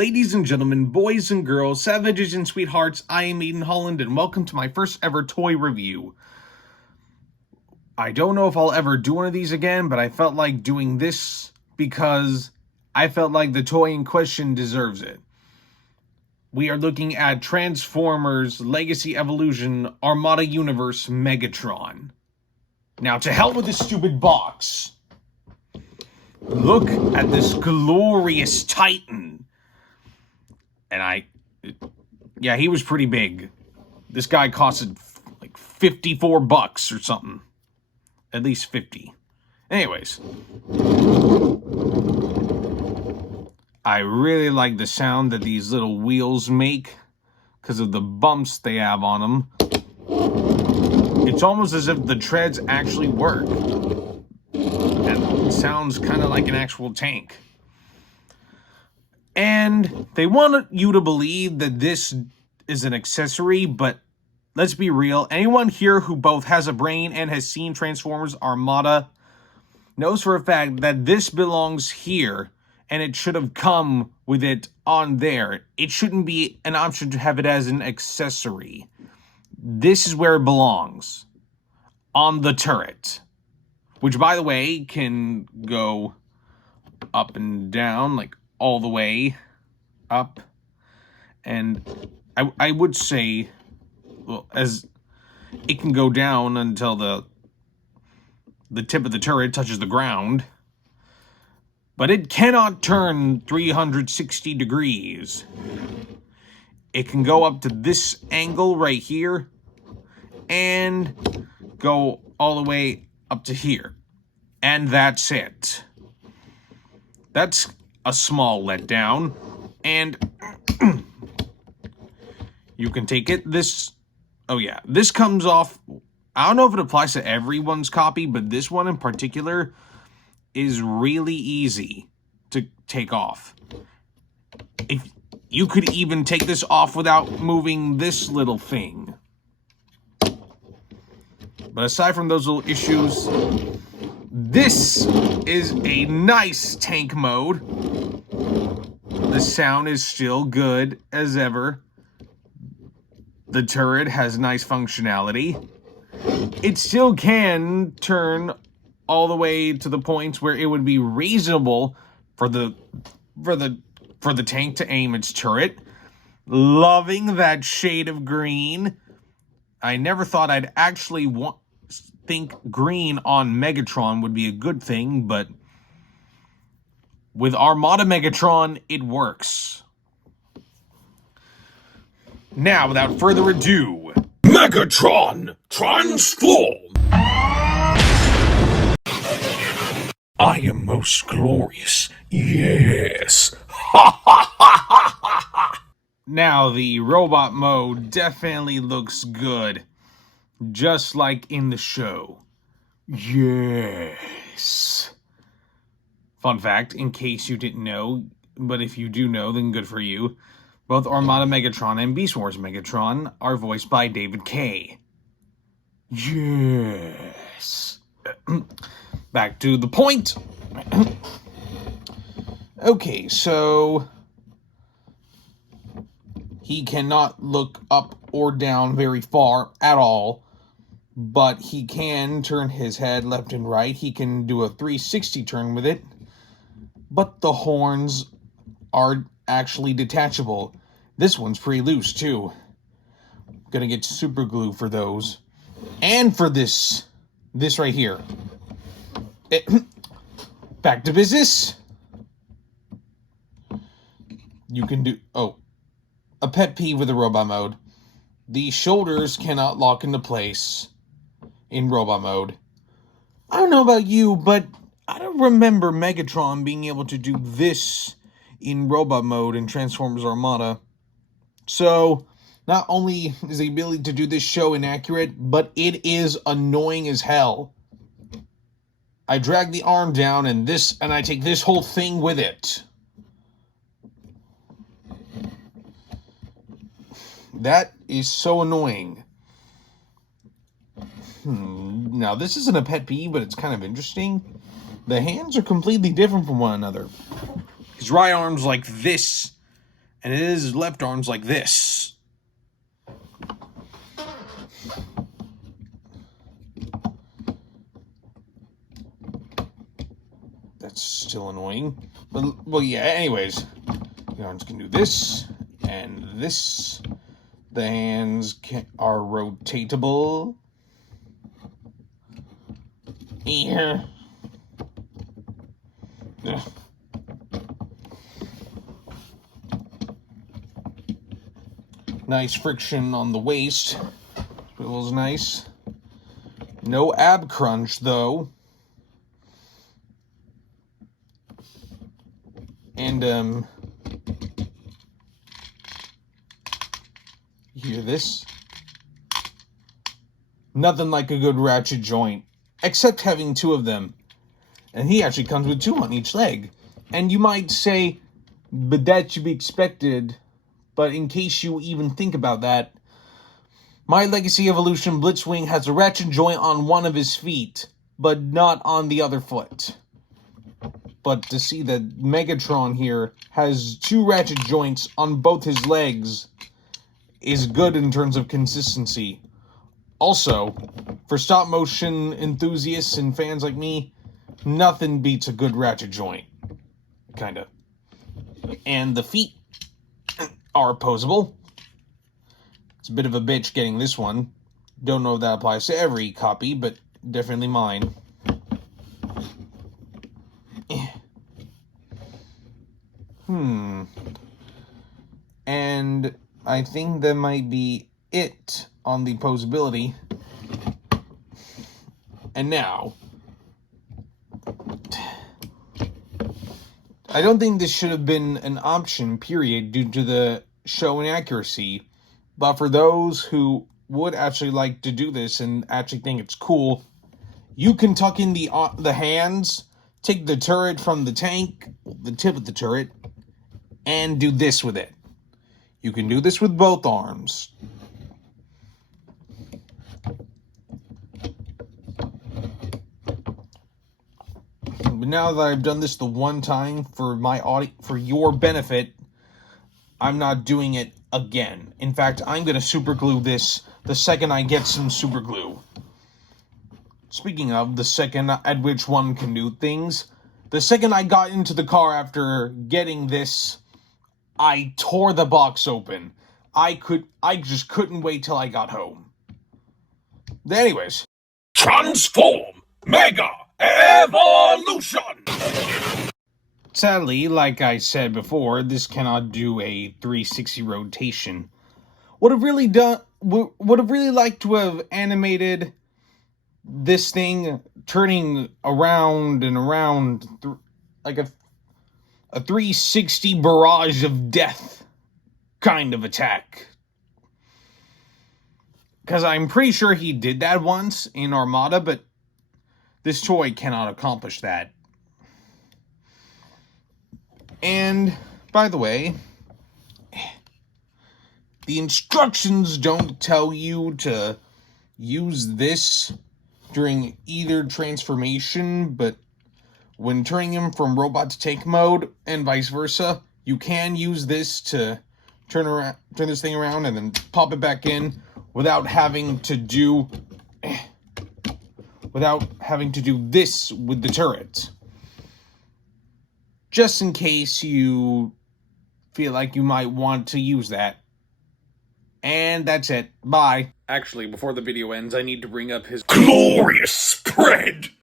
Ladies and gentlemen, boys and girls, savages and sweethearts, I am Aiden Holland, and welcome to my first ever toy review. I don't know if I'll ever do one of these again, but I felt like doing this because I felt like the toy in question deserves it. We are looking at Transformers Legacy Evolution Armada Universe Megatron. Now, to hell with this stupid box. Look at this glorious Titan. And yeah, he was pretty big. This guy costed like $54 or something. At least 50. Anyways. I really like the sound that these little wheels make because of the bumps they have on them. It's almost as if the treads actually work. And it sounds kind of like an actual tank. And they want you to believe that this is an accessory, but let's be real. Anyone here who both has a brain and has seen Transformers Armada knows for a fact that this belongs here, and it should have come with it on there. It shouldn't be an option to have it as an accessory. This is where it belongs. On the turret. Which, by the way, can go up and down, like all the way up. And I would say, well, as it can go down until the tip of the turret touches the ground. But it cannot turn 360 degrees. It can go up to this angle right here and go all the way up to here. And that's it. That's a small letdown. And you can take it. This comes off. I don't know if it applies to everyone's copy, but this one in particular is really easy to take off. If you could even take this off without moving this little thing. But aside from those little issues, this is a nice tank mode. The sound is still good as ever. The turret has nice functionality. It still can turn all the way to the points where it would be reasonable for the tank to aim its turret. Loving that shade of green. I never thought I'd actually think green on Megatron would be a good thing, but with Armada Megatron, it works. Now, without further ado, Megatron Transform! I am most glorious, yes. Now, the robot mode definitely looks good, just like in the show. Yes. Fun fact, in case you didn't know, but if you do know, then good for you. Both Armada Megatron and Beast Wars Megatron are voiced by David Kaye. Yes. Back to the point. Okay, so he cannot look up or down very far at all, but he can turn his head left and right. He can do a 360 turn with it, but the horns are actually detachable. This one's pretty loose, too. Gonna get super glue for those. And for this right here. Back to business. You can do... Oh. A pet peeve with the robot mode. The shoulders cannot lock into place in robot mode. I don't know about you, but I don't remember Megatron being able to do this in robot mode in Transformers Armada. So, not only is the ability to do this show inaccurate, but it is annoying as hell. I drag the arm down and I take this whole thing with it. That is so annoying. Now, this isn't a pet peeve, but it's kind of interesting. The hands are completely different from one another. His right arm's like this, And his left arm's like this. That's still annoying. But, well, yeah, anyways. The arms can do this and this. The hands are rotatable. Here. Nice friction on the waist. Feels nice. No ab crunch, though. And, you hear this? Nothing like a good ratchet joint, except having two of them. And he actually comes with two on each leg. And you might say, but that should be expected. But in case you even think about that, My Legacy Evolution Blitzwing has a ratchet joint on one of his feet, but not on the other foot. But to see that Megatron here has two ratchet joints on both his legs is good in terms of consistency. Also, for stop motion enthusiasts and fans like me, nothing beats a good ratchet joint. Kinda. And the feet are opposable. It's a bit of a bitch getting this one. Don't know if that applies to every copy, but definitely mine. And I think that might be it on the posability. And now, I don't think this should have been an option, period, due to the show inaccuracy. But for those who would actually like to do this and actually think it's cool, you can tuck in the hands, take the turret from the tank, the tip of the turret, and do this with it. You can do this with both arms. But now that I've done this the one time for for your benefit, I'm not doing it again. In fact, I'm going to super glue this the second I get some super glue. Speaking of the second at which one can do things, the second I got into the car after getting this, I tore the box open. I just couldn't wait till I got home. Anyways. Transform Mega Evolution! Sadly, like I said before, this cannot do a 360 rotation. Would have really liked to have animated this thing turning around and around like a 360 barrage of death kind of attack. Because I'm pretty sure he did that once in Armada, but this toy cannot accomplish that. And, by the way, the instructions don't tell you to use this during either transformation, but when turning him from robot to tank mode and vice versa, you can use this to turn this thing around and then pop it back in without having to do this with the turret. Just in case you feel like you might want to use that. And that's it. Bye. Actually, before the video ends, I need to bring up his glorious spread!